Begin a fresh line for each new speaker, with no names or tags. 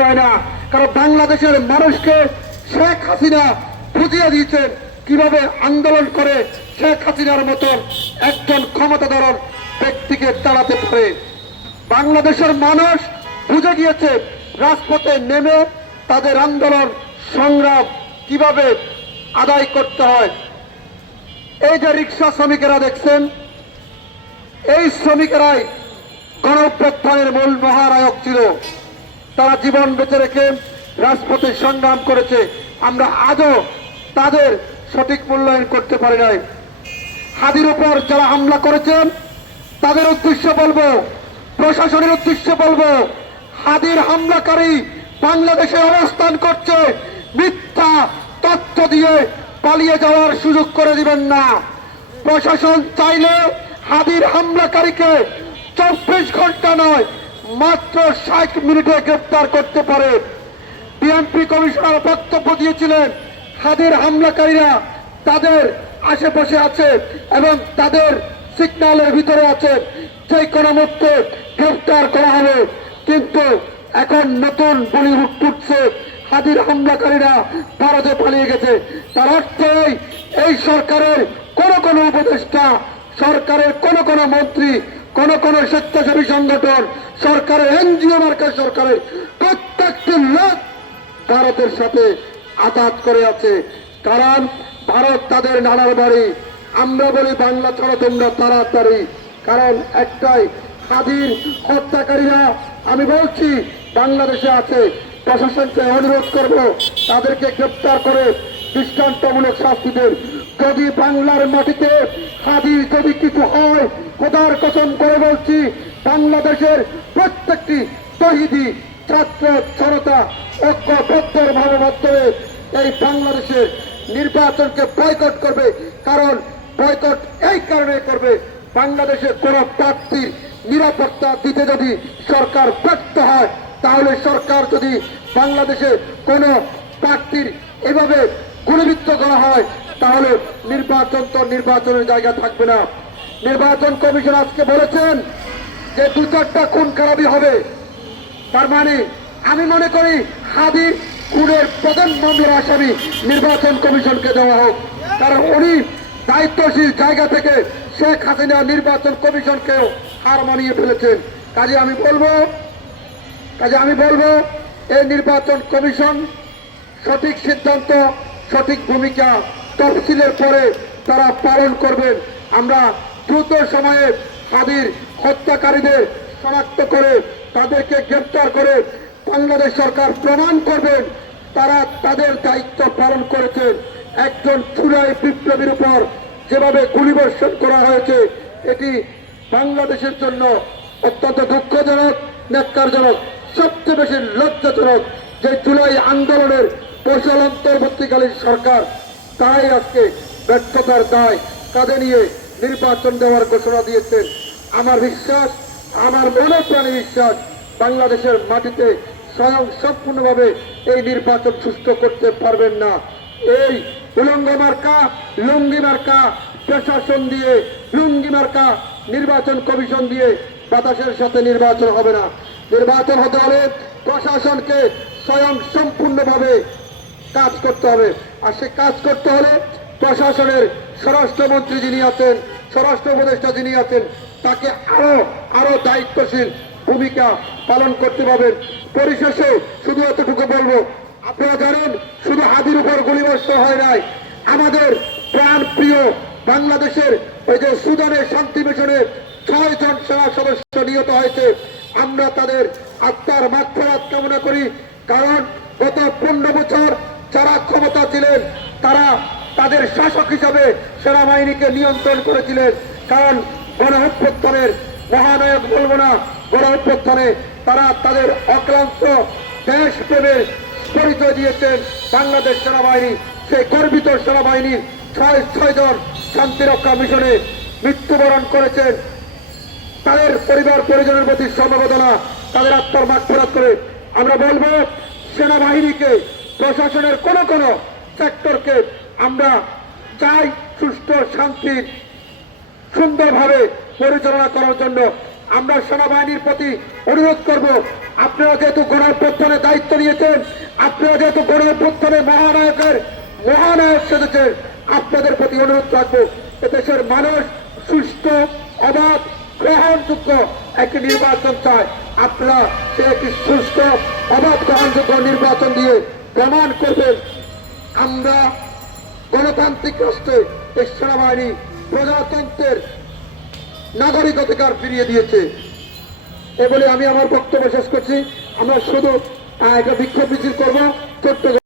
পায় না। কারণ বাংলাদেশের মানুষকে শেখ হাসিনা বুঝিয়ে দিয়েছেন কীভাবে আন্দোলন করে শেখ হাসিনার মতন একজন ক্ষমতাধর ব্যক্তিকে তাড়াতে পারে। বাংলাদেশের মানুষ বুঝে গিয়েছে রাজপথে নেমে তাদের আন্দোলন সংগ্রাম কীভাবে আদায় করতে হয়। এই যে রিক্সা শ্রমিকেরা দেখছেন, এই শ্রমিকেরাই গণপ্রত্যানের মূল মহানায়ক ছিল। তারা জীবন বেঁচে রেখে রাজপথে সংগ্রাম করেছে। আমরা আজও তাদের সঠিক মূল্যায়ন করতে পারি নাই। হাদির উপর যারা হামলা করেছেন তাদের উদ্দেশ্য বলব, প্রশাসনের উদ্দেশ্যে বলব, হাদির হামলাকারী বাংলাদেশে অবস্থান করছে, মিথ্যা তথ্য দিয়ে পালিয়ে যাওয়ার সুযোগ করে দিবেন না। প্রশাসন চাইলে হাদির হামলাকারীকে চব্বিশ ঘণ্টা নয় মাত্র ষাট মিনিটে গ্রেপ্তার করতে পারে। বিএনপি কমিশনার বক্তব্য দিয়েছিলেন হাদির হামলাকারীরা তাদের আশেপাশে আছে এবং তাদের সিগন্যালের ভিতরে আছে। যে কোনো মুহূর্তে গ্রেফতার করা হবে। কিন্তু এখন নতুন বলিউড উঠছে হাদির হামলাকারীরা ভারতে পালিয়ে গেছে। তার অর্থ এই সরকারের কোন কোন উপদেষ্টা, সরকারের কোন কোন মন্ত্রী, কোন কোন স্বেচ্ছাসেবী সংগঠন সরকারের এনজিও মার্কেট সরকারের প্রত্যেকটি লোক ভারতের সাথে আঘাত করে আছে। কারণ ভারত তাদের নানার বাড়ি। আমরা বলি বাংলা ছাড়া তোমরা তাড়াতাড়ি কারণ একটাই, স্বাধীন হত্যাকারীরা, আমি বলছি, বাংলাদেশে আছে। প্রশাসনকে অনুরোধ করব, তাদেরকে গ্রেপ্তার করে দৃষ্টান্তমূলক শাস্তি দেন। যদি বাংলার মাটিতে হাদির যদি কিছু হয়, খোদার কসম করে বলছি বাংলাদেশের প্রত্যেকটি তহিদি, ছাত্র, জনতা, ঐক্যবদ্ধর ভাবে মাধ্যমে এই বাংলাদেশের নির্বাচনকে বয়কট করবে। কারণ বয়কট এই কারণে করবে বাংলাদেশের কোন প্রার্থীর নিরাপত্তা দিতে যদি সরকার ব্যর্থ হয়, তাহলে সরকার যদি বাংলাদেশে কোন প্রার্থীর এভাবে গুলিবিদ্ধ করা হয়, তাহলে নির্বাচন তো নির্বাচনের জায়গা থাকবে না। নির্বাচন কমিশন আজকে বলেছেন যে দু চারটা খুন খারাপই হবে, তার মানে আমি মনে করি হাদি খুনের প্রধান মামলার আসামি নির্বাচন কমিশনকে দেওয়া হোক। কারণ উনি দায়িত্বশীল জায়গা থেকে শেখ হাসিনা নির্বাচন কমিশনকেও হার মানিয়ে ফেলেছেন। কাজে আমি বলব, কাজে আমি বলব, এই নির্বাচন কমিশন সঠিক সিদ্ধান্ত, সঠিক ভূমিকা তফসিলের পরে তারা পালন করবেন। আমরা দ্রুত সময়ে হাদির হত্যাকারীদের শনাক্ত করে, তাদেরকে গ্রেপ্তার করে বাংলাদেশ সরকার প্রমাণ করবেন তারা তাদের দায়িত্ব পালন করেছেন একজন চুলাই বিপ্লবীর উপর যেভাবে গুলিবর্ষণ করা হয়েছে, এটি বাংলাদেশের জন্য অত্যন্ত দুঃখজনক, ন্যাক্কারজনক, সবচেয়ে বেশি লজ্জাজনক যে জুলাই আন্দোলনের কৌশল অন্তর্বর্তীকালীন সরকার তাই আজকে ব্যর্থতার দায় কাঁধে নিয়ে নির্বাচন দেওয়ার ঘোষণা দিয়েছেন। আমার বিশ্বাস, আমার মনে প্রাণী বিশ্বাস, বাংলাদেশের মাটিতে স্বয়ং সম্পূর্ণভাবে এই নির্বাচন সুষ্ঠু করতে পারবেন না। এই উলঙ্গ মার্কা, লুঙ্গি মার্কা, প্রশাসন দিয়ে, লুঙ্গি মার্কা, নির্বাচন কমিশন দিয়ে বাতাসের সাথে নির্বাচন হবে না। নির্বাচন হতে হলে প্রশাসনকে স্বয়ং সম্পূর্ণভাবে কাজ করতে হবে। আর সে কাজ করতে হলে প্রশাসনের স্বরাষ্ট্রমন্ত্রী যিনি আছেন, স্বরাষ্ট্র উপদেষ্টা যিনি আছেন তাকে আরও আরও দায়িত্বশীল ভূমিকা পালন করতে পারবেন। পরিশেষে শুধু এতটুকু বলব, আপনারা জানেন, শুধু হাদির উপর গুলিবর্ষ হয় নাই, আমাদের প্রাণ প্রিয় বাংলাদেশের ওই যে সুদানের শান্তি মিশনের ছয় জন সেনা সদস্য নিহত হয়েছে। আমরা তাদের আত্মার মাত্রাত কামনা করি, কারণ গত পনেরো বছর যারা ক্ষমতা ছিলেন, তারা তাদের শাসক হিসাবে সেনাবাহিনীকে নিয়ন্ত্রণ করেছিলেন। কারণ গণ অভ্যুত্থানের মহানায়ক বলব না, গণ অভ্যুত্থানে তারা তাদের অক্লান্ত দেশ প্রেমের পরিচয় দিয়েছেন বাংলাদেশ সেনাবাহিনী। সেই গর্বিত সেনাবাহিনীর ছয় ছয় জন শান্তিরক্ষা মিশনে মৃত্যুবরণ করেছেন। তাদের পরিবার পরিজনের প্রতি সমবেদনা, তাদের আত্মার মাঠ ফেরত করে আমরা বলব, সেনাবাহিনীকে, প্রশাসনের কোন কোন সেক্টরকে আমরা চাই সুষ্ঠু, শান্তির সুন্দরভাবে পরিচালনা করার জন্য আমরা সেনাবাহিনীর প্রতি অনুরোধ করব। আপনারা যেহেতু গণঅভ্যুত্থানে দায়িত্ব নিয়েছেন, আপনারা যেহেতু গণঅভ্যুত্থানে মহানায়কের মহানায়ক সেজেছেন, আপনাদের প্রতি অনুরোধ রাখব এদেশের মানুষ সুষ্ঠু, অবাধ, গ্রহণযোগ্য একটি নির্বাচন চায়। আপনারা সে একটি সুষ্ঠ, অবাধ, গ্রহণযোগ্য নির্বাচন দিয়ে প্রমাণ করবেন। আমরা গণতান্ত্রিক রাষ্ট্রে এই সেনাবাহিনী প্রজাতন্ত্রের নাগরিক অধিকার ফিরিয়ে দিয়েছে। এ বলে আমি আমার বক্তব্য শেষ করছি। আমরা শুধু একটা বিক্ষোভ মিছিল করব। ছোট্ট